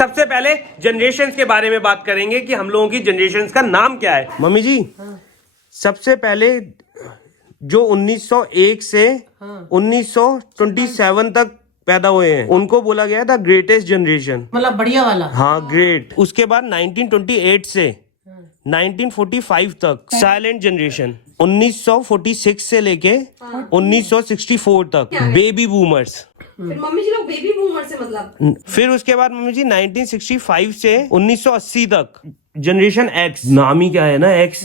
सबसे पहले जनरेशंस के बारे में बात करेंगे कि हम लोगों की जनरेशंस का नाम क्या है। मम्मी जी, सबसे पहले जो 1901 से 1927 तक पैदा हुए हैं उनको बोला गया था ग्रेटेस्ट जनरेशन, मतलब बढ़िया वाला। हाँ ग्रेट। उसके बाद 1928 से 1945 तक साइलेंट जनरेशन, 1946 से लेके 1964 तक बेबी बूमर्स। फिर मम्मी जी लोग बेबी बूमर से मतलब। फिर उसके बाद मम्मी जी 1965 से 1980 तक जनरेशन एक्स। नाम ही क्या है ना, एक्स,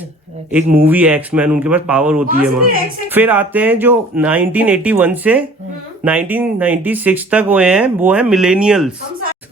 एक मूवी एक्स मैन, उनके पास पावर होती है वहाँ। फिर आते हैं जो 1981 से 1996 तक हुए हैं, वो है मिलेनियल्स।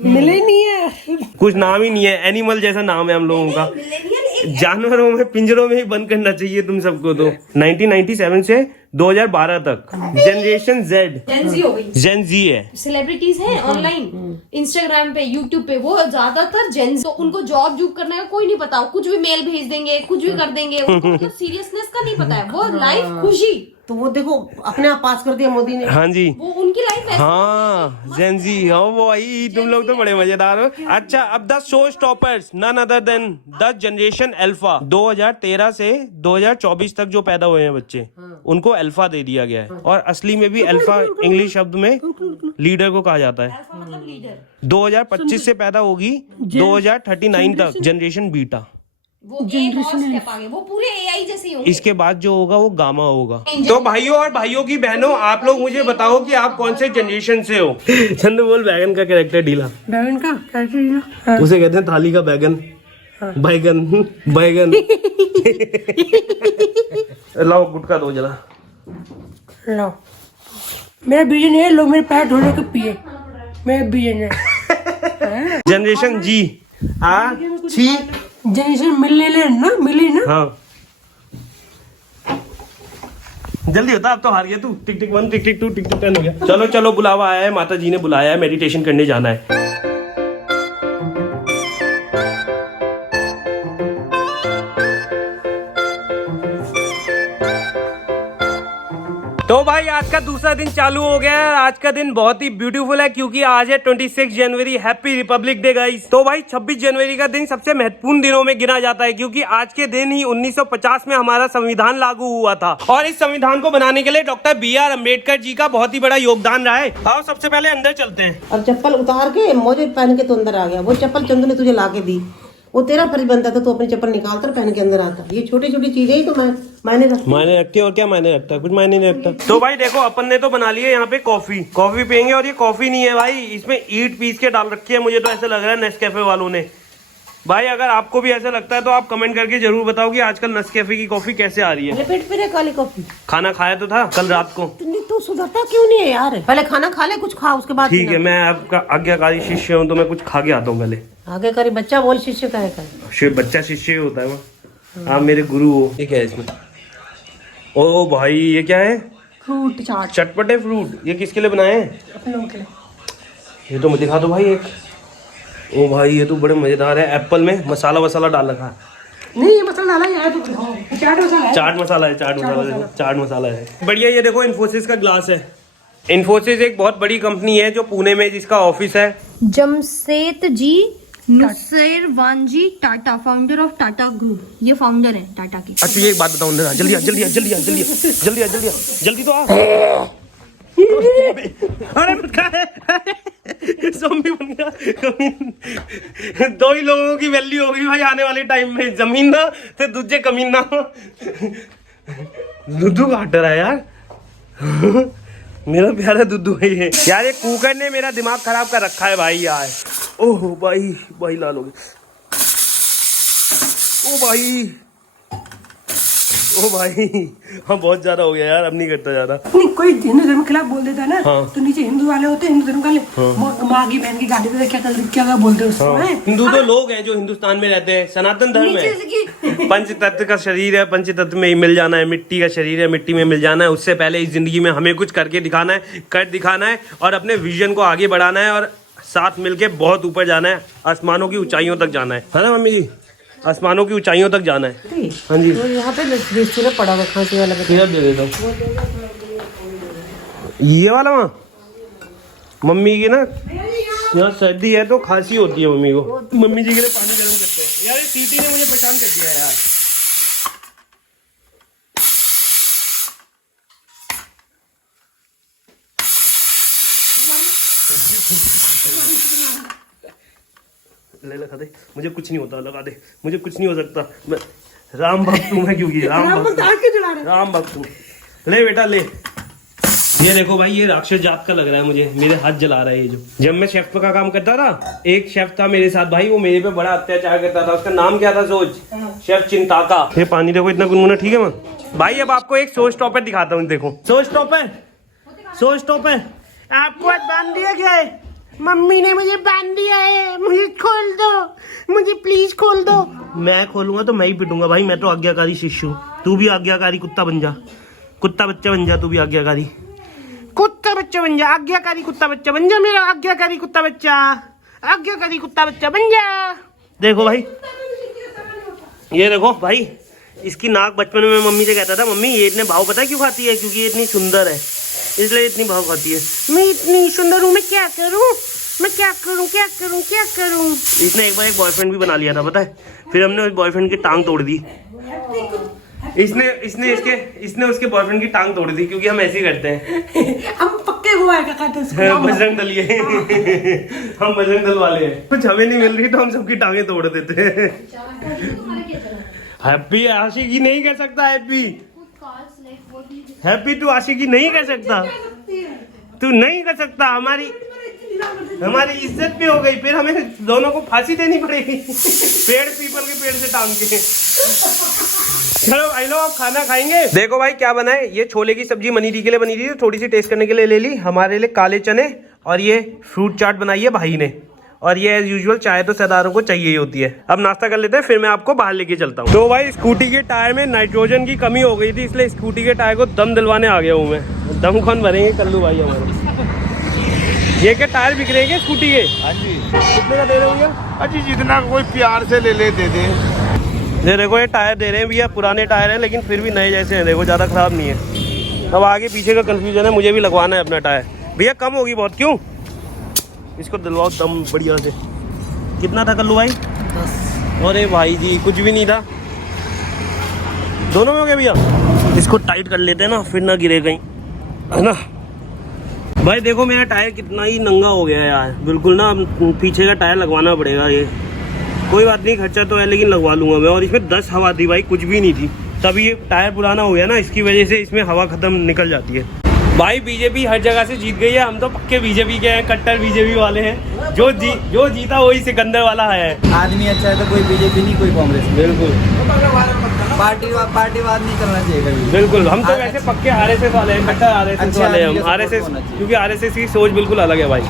मिलेनियल कुछ नाम ही नहीं है, एनिमल जैसा नाम है हम लोगों का। मिलेनियल जानवरों में पिंजरों में ही बंद करना चाहिए तुम सबको। तो 1997 से 2012 तक जनरेशन जेड, जेंजी हो गई। जेन-ज़ी है। सेलिब्रिटीज हैं ऑनलाइन, इंस्टाग्राम पे, यूट्यूब पे, वो ज्यादातर जेंजी। तो उनको जॉब करने का कोई नहीं पता, कुछ भी मेल भेज देंगे, कुछ भी कर देंगे, उनको मतलब सीरियसनेस का नहीं पता है। वो लाइफ खुशी, तो वो देखो अपने आप पास कर दिया मोदी ने। हाँ जी, वो उनकी लाइफ है। हाँ जेन-ज़ी। हाँ वो भाई, तुम लोग तो बड़े मजेदार हो। अच्छा, अब 10 show stoppers, none other than 10 generation alpha. 2013 से 2024 तक जो पैदा हुए हैं बच्चे, उनको अल्फा दे दिया गया है। और असली में भी अल्फा इंग्लिश शब्द में लीडर को कहा जाता है। मतलब लीडर। 2025 से पैदा होगी 2039 तक जनरेशन बीटा। वो एक और स्टेप आगे, वो पूरे एआई जैसे ही होंगे। इसके बाद जो होगा वो गामा होगा। तो भाइयों और भाइयों की बहनों, आप लोग मुझे बताओ कि आप कौन से जनरेशन से हो। चंदू बोल, बैगन का कैरेक्टर ढीला। बैगन का कैसे? उसे कहते हैं थाली का बैगन, बैगन बैगन। लाओ गुटका दो जरा। लो मेरा बिजन है, लोग मेरे पैर धोने के पिए, मेरा बिजन है। जनरेशन जी, आ छी, जनरेशन मिली ना। हाँ जल्दी होता, अब तो हार गया तू। टिक टिक 1, टिक टिक 2, टिक टिक 10 हो गया। चलो चलो, बुलावा आया है, माता जी ने बुलाया है, मेडिटेशन करने जाना है। तो भाई आज का दूसरा दिन चालू हो गया है। आज का दिन बहुत ही ब्यूटीफुल है क्योंकि आज है 26 जनवरी, हैप्पी रिपब्लिक डे गाइस। तो भाई 26 जनवरी का दिन सबसे महत्वपूर्ण दिनों में गिना जाता है क्योंकि आज के दिन ही 1950 में हमारा संविधान लागू हुआ था। और इस संविधान को बनाने के लिए डॉक्टर BR अम्बेडकर जी का बहुत ही बड़ा योगदान रहा है। आओ सबसे पहले अंदर चलते हैं। और चप्पल उतार के मोजे पहन के तो अंदर आ गया। वो चप्पल चंदू ने तुझे ला के दी, वो तेरा फर्ज बनता था, तो अपनी चप्पल निकाल कर पहन के अंदर आता। ये छोटी छोटी चीजें ही तो मायने रखती है। और क्या मायने रखता है? कुछ मायने नहीं रखता। तो भाई देखो, अपन ने तो बना लिया यहाँ पे कॉफी पियेंगे। और ये कॉफी नहीं है भाई, इसमें ईंट पीस के डाल रखी है। मुझे तो ऐसा लग रहा है नेस्कैफे वालों ने। भाई अगर आपको भी ऐसा लगता है तो आप कमेंट करके जरूर बताओ कि आजकल नेस्कैफे की कॉफी कैसे आ रही है। पेट पे काली कॉफी। खाना खाया तो था कल रात को। तू सुधरता क्यों नहीं है यार? पहले खाना खा ले, कुछ खा, उसके बाद ठीक है, मैं आपका आज्ञाकारी शिष्य हूँ तो मैं कुछ खा के आता हूँ पहले। आज्ञाकारी बच्चा बोल, शिष्य का है। बच्चा शिष्य होता है वो। आप मेरे गुरु हो। ये क्या है इसमें? ओ भाई ये क्या है? फ्रूट चाट, चटपटे फ्रूट। ये किसके लिए बनाए हैं? अपने लोगों के लिए। ये तो मुझे दिखा दो भाई एक। ओ भाई ये तो बड़े मजेदार है। एप्पल में मसाला वसाला डाल रखा है। नहीं, ये मसाला डाला है, तो चाट मसाला है। चाट मसाला है, चाट मसाला है। बढ़िया। ये देखो इन्फोसिस का ग्लास है। इन्फोसिस एक बहुत बड़ी कंपनी है जो पुणे में, जिसका ऑफिस है। Jamshedji Nusserwanji Tata, founder of Tata group. ये फाउंडर है टाटा के। अच्छा ये एक बात बताऊं, जल्दी आ, जल्दी आ, जल्दी आ, जल्दी आ, जल्दी आ, जल्दी आ, जल्दी तो आ। अरे ज़ॉम्बी बन गया। दो ही लोगों की वैल्यू होगी भाई आने वाले टाइम में, जमीना ते दूजे कमीना। दुद्धू का हटर है यार। मेरा प्यारा दुद्धू है ये यार। ये कुकर ने मेरा दिमाग खराब कर रखा है भाई यार। ओह भाई, भाई लाल हो गए। ओ भाई, ओ भाई, हाँ बहुत ज्यादा हो गया यार, अब नहीं करता ज्यादा। नहीं, कोई हिंदू धर्म के खिलाफ बोल देता है ना, हाँ। तो नीचे हिंदू वाले होते हैं, हिंदू धर्म वाले माँ की बहन की गाली पे क्या बोलते हैं उसको। हाँ। हिंदू तो लोग हैं जो हिंदुस्तान में रहते हैं, सनातन धर्म है। पंच तत्व का शरीर है, पंच तत्व में ही मिल जाना है। मिट्टी का शरीर है, मिट्टी में मिल जाना है। उससे पहले इस जिंदगी में हमें कुछ करके दिखाना है, कर दिखाना है और अपने विजन को आगे बढ़ाना है और साथ मिलके बहुत ऊपर जाना है, आसमानों की ऊंचाइयों तक जाना है ना मम्मी जी? आसमानों की ऊंचाइयों तक जाना है। हाँ जी। तो यहाँ पे पड़ा हुआ खांसी वाला दे देता हूँ। ये वाला वहाँ मम्मी की ना यहाँ सर्दी है तो खांसी होती है मम्मी को। मम्मी जी के लिए पानी गर्म करते हैं। यार ये सीटी ने मुझे परेशान कर दिया यार। ले लगा दे, मुझे कुछ नहीं होता, लगा दे, मुझे कुछ नहीं हो सकता। मैं राम भक्त हूँ मैं, क्योंकि राम भक्त हूँ। ले बेटा ले। ये देखो भाई, ये राक्षस जात का लग रहा है मुझे, मेरे हाथ जला रहा है ये। जो जब मैं शेफ का काम करता था, एक शेफ था मेरे साथ भाई, वो मेरे पे बड़ा अत्याचार करता था। उसका नाम क्या था? सोच, शेफ चिंताका। ये पानी देखो इतना गुनगुना, ठीक है मां भाई। अब आपको एक शो स्टॉपर दिखाता हूँ, देखो शो स्टॉपर। आपको आज बांध दिया गया है, मम्मी ने मुझे बांध दिया है, मुझे खोल दो, मुझे प्लीज खोल दो। मैं खोलूंगा तो मैं ही पिटूंगा भाई, मैं तो आज्ञाकारी शिष्य हूँ। तू भी आज्ञाकारी कुत्ता बन जा, कुत्ता बच्चा बन जा, तू भी आज्ञाकारी कुत्ता बच्चा बन जा, आज्ञाकारी कुत्ता बच्चा बन जा, मेरा आज्ञाकारी कुत्ता बच्चा, आज्ञाकारी कुत्ता बच्चा बन जा। देखो भाई, ये देखो भाई, इसकी नाक बचपन में मम्मी से कहता था, मम्मी ये इतने भाव पता है क्यों खाती है? क्योंकि ये इतनी सुंदर है, इसलिए इतनी भाव खाती है। मैं इतनी सुंदर हूँ, मैं क्या करूँ, मैं क्या करूँ, क्या करूँ, क्या करूँ? इसने एक बार एक बॉयफ्रेंड भी बना लिया था पता है, फिर हमने उस बॉयफ्रेंड की टांग तोड़ दी। इसने उसके बॉयफ्रेंड की टांग तोड़ दी, क्योंकि हम ऐसे ही करते हैं। हम पक्के वो है बजरंग दल ये हम बजरंग दल वाले हैं। कुछ हमें नहीं मिल रही तो हम सबकी टांगे तोड़ देते हैं। हैप्पी आशिकी नहीं कह सकता, हैप्पी तू आशिकी नहीं कह सकता, तू नहीं कर सकता। हमारी इज्जत भी हो गई, फिर हमें दोनों को फांसी देनी पड़ेगी पीपल के पेड़ से टांग के। चलो भाई लोग, आप खाना खाएंगे। देखो भाई क्या बना है, ये छोले की सब्जी मनीरी के लिए बनी थी, थोड़ी सी टेस्ट करने के लिए ले ली। हमारे लिए काले चने और ये फ्रूट चाट बनाई है भाई ने, और ये एज यूजुअल चाय तो सरदारों को चाहिए ही होती है। अब नाश्ता कर लेते हैं, फिर मैं आपको बाहर लेके चलता हूँ। तो भाई स्कूटी के टायर में नाइट्रोजन की कमी हो गई थी, इसलिए स्कूटी के टायर को दम दिलवाने आ गया हूँ मैं। दम कौन भरेंगे? कल्लू भाई हमारे। ये क्या टायर बिक रहे हैं स्कूटी के? हाँ जी। कितने का दे रहे हो भैया? अजी जितना कोई प्यार से ले दे दे। ये देखो ये टायर दे रहे हैं भैया, पुराने टायर हैं लेकिन फिर भी नए जैसे हैं, देखो ज़्यादा ख़राब नहीं है। अब आगे पीछे का कंफ्यूजन है, मुझे भी लगवाना है अपना टायर। भैया कम होगी बहुत, क्यों? इसको दिलवाओ दम बढ़िया से। कितना था कल्लू भाई? 10। अरे भाई जी कुछ भी नहीं था, दोनों में हो गया भैया। इसको टाइट कर लेते हैं ना, फिर ना गिरे कहीं, है ना भाई। देखो मेरा टायर कितना ही नंगा हो गया है यार, बिल्कुल ना। पीछे का टायर लगवाना पड़ेगा। ये कोई बात नहीं, खर्चा तो है लेकिन लगवा लूंगा मैं। और इसमें 10 हवा थी भाई, कुछ भी नहीं थी। तभी ये टायर पुराना हो गया ना, इसकी वजह से इसमें हवा खत्म निकल जाती है। भाई बीजेपी हर जगह से जीत गई है, हम तो पक्के बीजेपी के हैं, कट्टर बीजेपी वाले हैं। जो जीता वही सिकंदर वाला है। आदमी अच्छा है तो कोई बीजेपी नहीं, कोई कांग्रेस। बिल्कुल पार्टीवाद नहीं करना चाहिए कभी। बिल्कुल, हम तो वैसे पक्के आरएसएस वाले हैं, कट्टर आरएसएस वाले हैं हम। आरएसएस क्योंकि आरएसएस की सोच बिल्कुल अलग है भाई।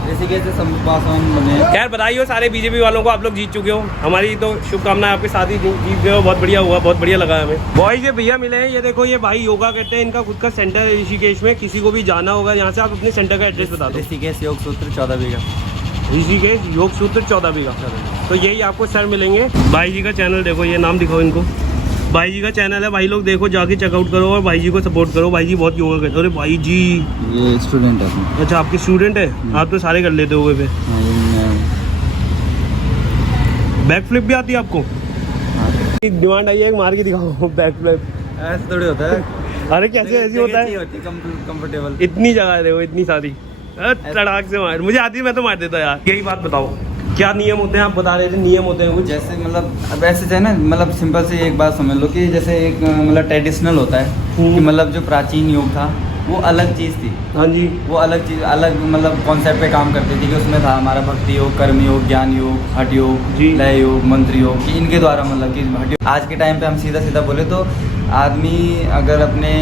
खैर बधाई हो सारे बीजेपी वालों को, आप लोग जीत चुके हो। हमारी तो शुभकामनाएं आपके साथ ही, जीत गए हो, बहुत बढ़िया हुआ, बहुत बढ़िया लगा हमें। बॉयज ये भैया मिले हैं, ये देखो ये भाई योगा करते हैं, इनका खुद का सेंटर है ऋषिकेश में। किसी को भी जाना होगा यहाँ से, आप अपने सेंटर का एड्रेस बता दो। ऋषिकेश योग सूत्र 14 बीघा। ऋषिकेश योग सूत्र 14 बीघा। तो यही आपको सर मिलेंगे। भाई जी का चैनल देखो, ये नाम दिखाओ इनको, भाई जी का चैनल है भाई लोग, देखो जाके चेकआउट करो और भाई जी को सपोर्ट करो। भाई जी बहुत योगा करते हैं। अरे भाई जी ये स्टूडेंट है। अच्छा आपके स्टूडेंट है, आप तो सारे कर लेते हो पे। बैक फ्लिप भी आती है आपको? डिमांड आई है, मार के दिखाओ बैक फ्लिप। ऐसे थोड़ी होता है। अरे कैसे ऐसे होता है? कंफर्टेबल। इतनी जगह है देखो, इतनी सारी, तड़ाक से मार। मुझे आती है, मैं तो मार देता यार। यही बात बताओ, क्या नियम होते हैं? आप बता रहे थे नियम होते हैं कुछ। जैसे मतलब अब ऐसे है ना, मतलब सिंपल से एक बात समझ लो कि जैसे एक मतलब ट्रेडिशनल होता है कि मतलब जो प्राचीन योग था वो अलग चीज़ थी। हाँ जी। वो अलग चीज़, अलग मतलब कॉन्सेप्ट पे काम करती थी कि उसमें था हमारा भक्ति योग, कर्म योग, ज्ञान योग, हठ योग, लय योग, मंत्र योग, कि इनके द्वारा मतलब कि हठ योग। आज के टाइम पे हम सीधा बोले तो आदमी अगर अपने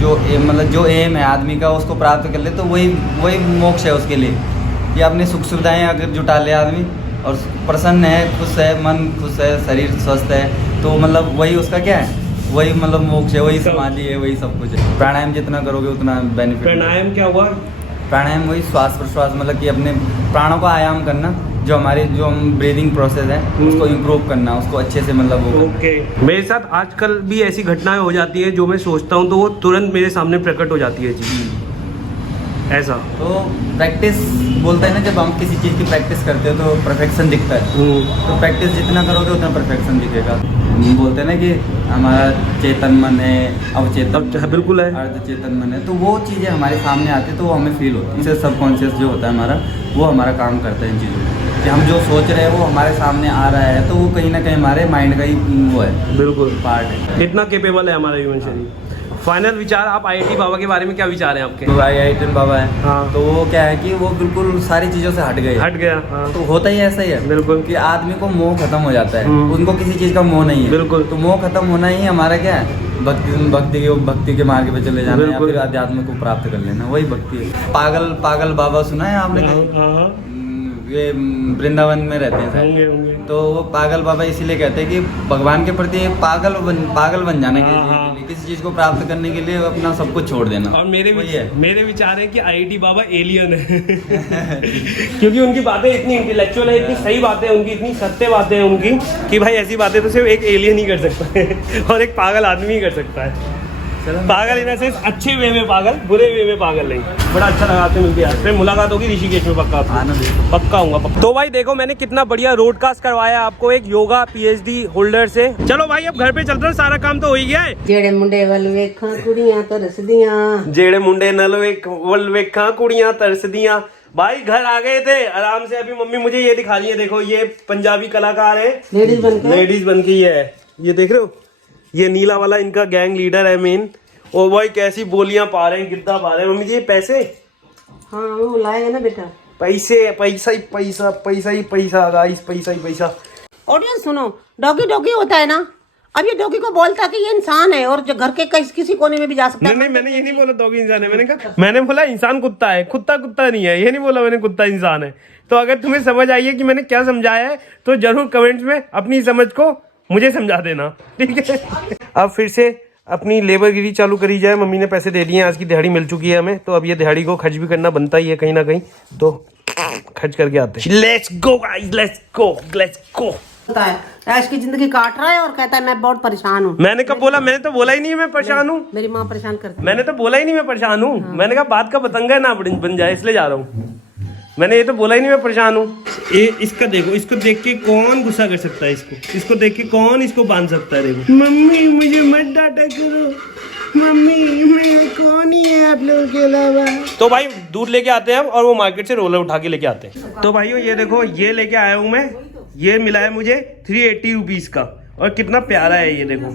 जो एम है आदमी का उसको प्राप्त कर ले तो वही मोक्ष है उसके लिए। कि अपनी सुख सुविधाएं अगर जुटा ले आदमी और प्रसन्न है, खुश है, मन खुश है, शरीर स्वस्थ है, तो मतलब वही उसका क्या है, वही मतलब मोक्ष है, वही समाधि है, वही सब कुछ है। प्राणायाम जितना करोगे उतना बेनिफिट। प्राणायाम क्या हुआ? प्राणायाम वही श्वास प्रश्वास, मतलब कि अपने प्राणों का आयाम करना, जो हम ब्रीदिंग प्रोसेस है उसको इम्प्रूव करना, उसको अच्छे से मतलब वो। ओके। मेरे साथ आजकल भी ऐसी घटनाएं हो जाती है जो मैं सोचता हूँ तो वो तुरंत मेरे सामने प्रकट हो जाती है जी। ऐसा। तो प्रैक्टिस बोलते हैं ना, जब हम किसी चीज़ की प्रैक्टिस करते हो तो परफेक्शन दिखता है। तो प्रैक्टिस जितना करोगे उतना परफेक्शन दिखेगा। हम बोलते हैं ना कि हमारा चेतन मन है, अवचेतन बिल्कुल है, अर्ध चेतन मन है। तो वो चीज़ें हमारे सामने आती है तो वो हमें फील होती है। इससे सबकॉन्शियस जो होता है हमारा, वो हमारा काम करता है इन चीज़ों में, कि हम जो सोच रहे हैं वो हमारे सामने आ रहा है, तो वो कहीं ना कहीं हमारे माइंड का ही वो है, बिल्कुल पार्ट है। इतना केपेबल है हमारा ह्यूमन शरीर। फाइनल विचार, आप आईआईटी बाबा के बारे में क्या विचार हैं आपके? तो आई बाबा है, हाँ। तो वो क्या है कि वो बिल्कुल सारी चीज़ों से हट गए। हट गया, हाँ। तो होता ही ऐसा ही है बिल्कुल कि आदमी को मोह खत्म हो जाता है, उनको किसी चीज़ का मोह नहीं है। बिल्कुल। तो मोह खत्म होना ही हमारा क्या है, भक्ति के मार्ग पे चले जाना या फिर अध्यात्म को प्राप्त कर लेना, वही भक्ति है। पागल बाबा सुना है आपने कहीं? ये वृंदावन में रहते हैं शायद। तो वो पागल बाबा इसीलिए कहते हैं कि भगवान के प्रति पागल बन जाने के लिए, किसी चीज को प्राप्त करने के लिए अपना सब कुछ छोड़ देना। और मेरे विचार है कि आईआईटी बाबा एलियन है क्योंकि उनकी बातें इतनी इंटेलेक्चुअल है, इतनी सही बातें उनकी, इतनी सत्य बातें हैं उनकी कि भाई ऐसी बातें तो सिर्फ एक एलियन ही कर सकता है और एक पागल आदमी ही कर सकता है। पागल इन सेंस अच्छे वे में पागल, बुरे वे में पागल नहीं। बड़ा अच्छा लगा आपसे मिलके, यार फिर मुलाकात होगी ऋषिकेश में पक्का, पक्का आऊंगा पक्का। तो भाई देखो मैंने कितना बढ़िया रोडकास्ट करवाया आपको एक योगा पीएचडी होल्डर से। चलो भाई अब घर पे चलते हैं, सारा काम तो हो ही गया है। जेड़े मुंडे वल वेखा कुड़ियां तरसदियां, जेड़े मुंडे नल वेखा कुड़ियां तरसदियां। भाई घर आ गए थे आराम से। अभी मम्मी मुझे ये दिखा रही है, देखो ये पंजाबी कलाकार है, लेडीज बन के ये देख रहे हो, ये नीला वाला इनका गैंग लीडर है मेन। और भाई कैसी बोलियां पा रहे हैं, गिद्दा पा रहे हैं। मम्मी जी ये पैसे, हाँ वो लाएगा ना बेटा, पैसा ही पैसा गाइस, पैसा ही पैसा। ऑडियंस सुनो, डॉगी डॉगी होता है ना, अब ये डॉगी को बोलता कि ये इंसान है और जो घर के किसी कोने में भी जा सकता है। नहीं मैंने ये नहीं बोला डॉगी इंसान है, मैंने बोला इंसान कुत्ता है, कुत्ता नहीं है, ये नहीं बोला मैंने कुत्ता इंसान है। तो अगर तुम्हें समझ आई है कि मैंने क्या समझाया है तो जरूर कमेंट्स में अपनी समझ को मुझे समझा देना, ठीक है। अब फिर से अपनी लेबरगिरी चालू करी जाए। मम्मी ने पैसे दे दिए, आज की दिहाड़ी मिल चुकी है हमें, तो अब ये दिहाड़ी को खर्च भी करना बनता ही है कहीं ना कहीं, तो खर्च करके आते हैं। Let's go guys, let's go. होता है ऐश की जिंदगी काट रहा है और कहता है मैं बहुत परेशान हूँ। मैंने कब बोला? मैंने तो बोला ही नहीं मैं परेशान हूँ। मेरी माँ परेशान करती है। मैंने तो बोला ही नहीं मैं परेशान हूँ। मैंने कहा बात का पतंगा ना बन जाए इसलिए जा रहा हूँ। मैंने ये तो बोला ही नहीं मैं परेशान हूँ। इसका देखो, इसको देख के कौन गुस्सा कर सकता है, इसको देख के कौन इसको बांध सकता है। देखो मम्मी मुझे मत डांटा करो, मम्मी मैं कौन ही है आप लोगों के अलावा। तो भाई दूध लेके आते हैं हम और वो मार्केट से रोलर उठा के लेके आते हैं। तो भाइयों ये देखो, ये लेके आया हूँ मैं, ये मिला है मुझे 380 रुपीज का, और कितना प्यारा है ये देखो।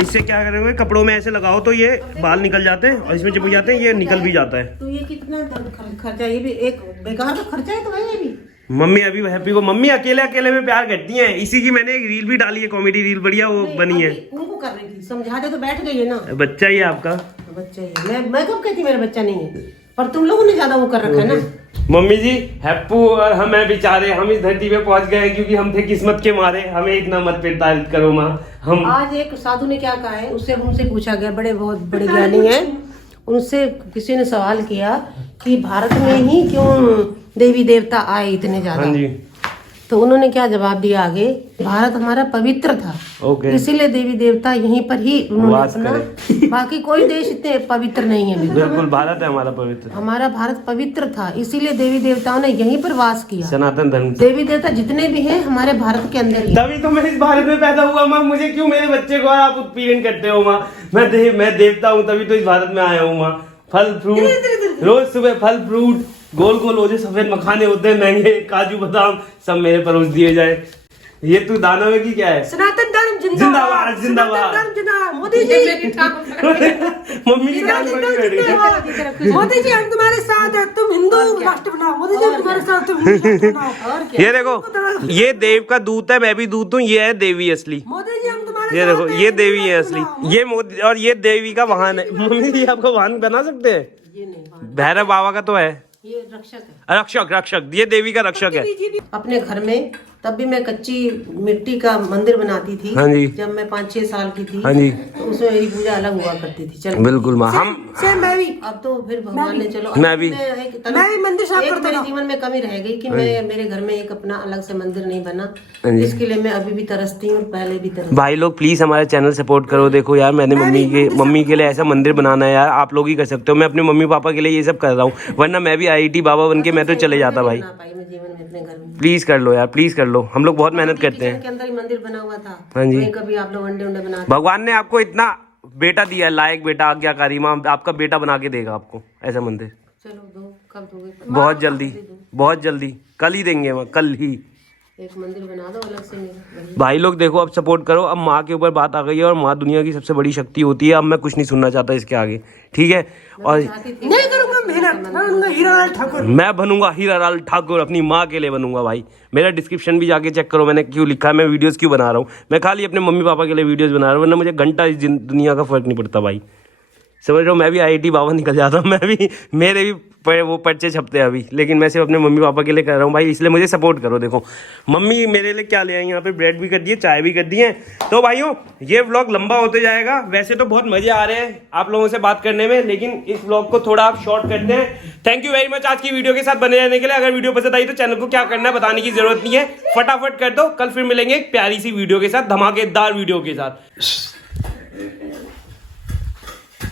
इससे क्या करेंगे, कपड़ों में ऐसे लगाओ तो ये बाल निकल जाते हैं और इसमें चिपक जाते हैं, ये निकल भी जाता है। तो ये कितना खर्चा, ये भी एक बेकार का खर्चा है तो भाई ये भी। मम्मी अभी हैप्पी को मम्मी अकेले में प्यार करती हैं, इसी की मैंने एक रील भी डाली है, कॉमेडी रील बढ़िया वो बनी है। उनको कर रही थी, समझाते तो बैठ गई है ना। बच्चा ही है आपका, बच्चा ही है। मैं कब कहती मेरा बच्चा नहीं है, पर तुम लोगों ने ज्यादा वो कर रखा है ना। मम्मी जी हैप्पू और हम हैं बेचारे, हम इस धरती पे पहुंच गए क्योंकि हम थे किस्मत के मारे, हमें इतना मत प्रताड़ित करो माँ। हम आज एक साधु ने क्या कहा है, उससे उनसे पूछा गया, बहुत बड़े ज्ञानी हैं, उनसे किसी ने सवाल किया कि भारत में ही क्यों देवी देवता आए इतने ज्यादा। हाँ जी। तो उन्होंने क्या जवाब दिया आगे, भारत हमारा पवित्र था, ओके, इसीलिए देवी देवता यहीं पर ही उन्होंने अपना, बाकी कोई देश इतने पवित्र नहीं है। बिल्कुल भारत है हमारा पवित्र, हमारा भारत पवित्र था, इसीलिए देवी देवताओं ने यहीं पर वास किया। सनातन धर्म देवी देवता जितने भी हैं हमारे भारत के अंदर ही। तभी तो मैं इस भारत में पैदा हुआ माँ, मुझे क्यों मेरे बच्चे को आप उत्पीड़न करते हो माँ। मैं देवता हूँ तभी तो इस भारत में आया हूँ माँ। फल फ्रूट रोज सुबह, फल फ्रूट गोल गोल होते, सफेद मखाने होते हैं महंगे, काजू बादाम सब मेरे परोस दिए जाए। ये तू दानव है कि क्या है? सनातन धर्म जिंदाबाद, जिंदाबाद। मोदी जी मम्मी की जान मोदी जी हम तुम्हारे साथ हैं, तुम हिंदू राष्ट्र बनाओ। मोदी जी हम तुम्हारे साथ, तुम हिंदू राष्ट्र बनाओ। और क्या? ये देखो, ये देव का दूत है, मैं भी दूत हूँ, ये है देवी असली। मोदी जी हम तुम्हारे ये देखो, ये देवी है असली, ये मोदी, और ये देवी का वाहन है। मम्मी जी आपको वाहन बना सकते हैं? भैरव बाबा का तो है। ये रक्षक है, रक्षक रक्षक, ये देवी का रक्षक है। अपने घर में तब भी मैं कच्ची मिट्टी का मंदिर बनाती थी। हाँ जी। जब मैं 5-6 साल की थी। हाँ जी। तो उसमें मेरी पूजा अलग हुआ करती थी। चल बिल्कुल माँ, हम मैं भी अब तो फिर भगवान ने चलो मैं भी मंदिर साफ करता मेरे जीवन में कमी रह गई कि मैं मेरे घर में एक अपना अलग से मंदिर नहीं बना। इसके लिए मैं अभी भी तरसती हूँ, पहले भी तरसती। भाई लोग प्लीज हमारे चैनल सपोर्ट करो। देखो यार, मैंने मम्मी के लिए ऐसा मंदिर बनाना है यार, आप लोग ही कर सकते हो। मैं अपने मम्मी पापा के लिए ये सब कर रहा हूँ, वरना मैं भी IIT बाबा बन के मैं तो चले जाता भाई। जीवन में अपने घर में प्लीज कर लो यार, प्लीज कर लो। हम लोग बहुत मेहनत करते हैं। के अंदर ही मंदिर बना हुआ था। हाँ जी। वहीं कभी आप लोग अंडे बना। भगवान ने आपको इतना बेटा दिया, लायक बेटा, आज्ञाकारी माँ, आपका बेटा बना के देगा आपको ऐसा मंदिर। चलो दो, कब दोगे? बहुत जल्दी, बहुत जल्दी, कल ही देंगे माँ, कल ही। एक मंदिर बना दो अलग से मेरा। भाई लोग देखो, अब सपोर्ट करो। अब माँ के ऊपर बात आ गई है और माँ दुनिया की सबसे बड़ी शक्ति होती है। अब मैं कुछ नहीं सुनना चाहता इसके आगे, ठीक है? और नहीं करूंगा मेहनत, मैं हीरालाल ठाकुर। मैं बनूंगा हीरालाल ठाकुर, अपनी माँ के लिए बनूंगा भाई। मेरा डिस्क्रिप्शन भी जाके चेक करो, मैंने क्यों लिखा है, मैं वीडियोस क्यों बना रहा हूँ। मैं खाली अपने मम्मी पापा के लिए वीडियोस बना रहा हूँ, वरना मुझे घंटा इस दुनिया का फर्क नहीं पड़ता भाई। समझ रहे हो? मैं भी IIT बाबा निकल जाता हूँ, मैं भी, मेरे भी वो पर्चे छपते हैं अभी, लेकिन मैं सिर्फ अपने मम्मी पापा के लिए कर रहा हूँ भाई, इसलिए मुझे सपोर्ट करो। देखो मम्मी मेरे लिए क्या ले आई, यहाँ पे ब्रेड भी कर दिए, चाय भी कर दी है। तो भाइयों, ये व्लॉग लंबा होते जाएगा। वैसे तो बहुत मजे आ रहे हैं आप लोगों से बात करने में, लेकिन इस व्लॉग को थोड़ा आप शॉर्ट करते हैं। थैंक यू वेरी मच आज की वीडियो के साथ बने रहने के लिए। अगर वीडियो पसंद आई तो चैनल को क्या करना है बताने की जरूरत नहीं है, फटाफट कर दो। कल फिर मिलेंगे एक प्यारी सी वीडियो के साथ, धमाकेदार वीडियो के साथ।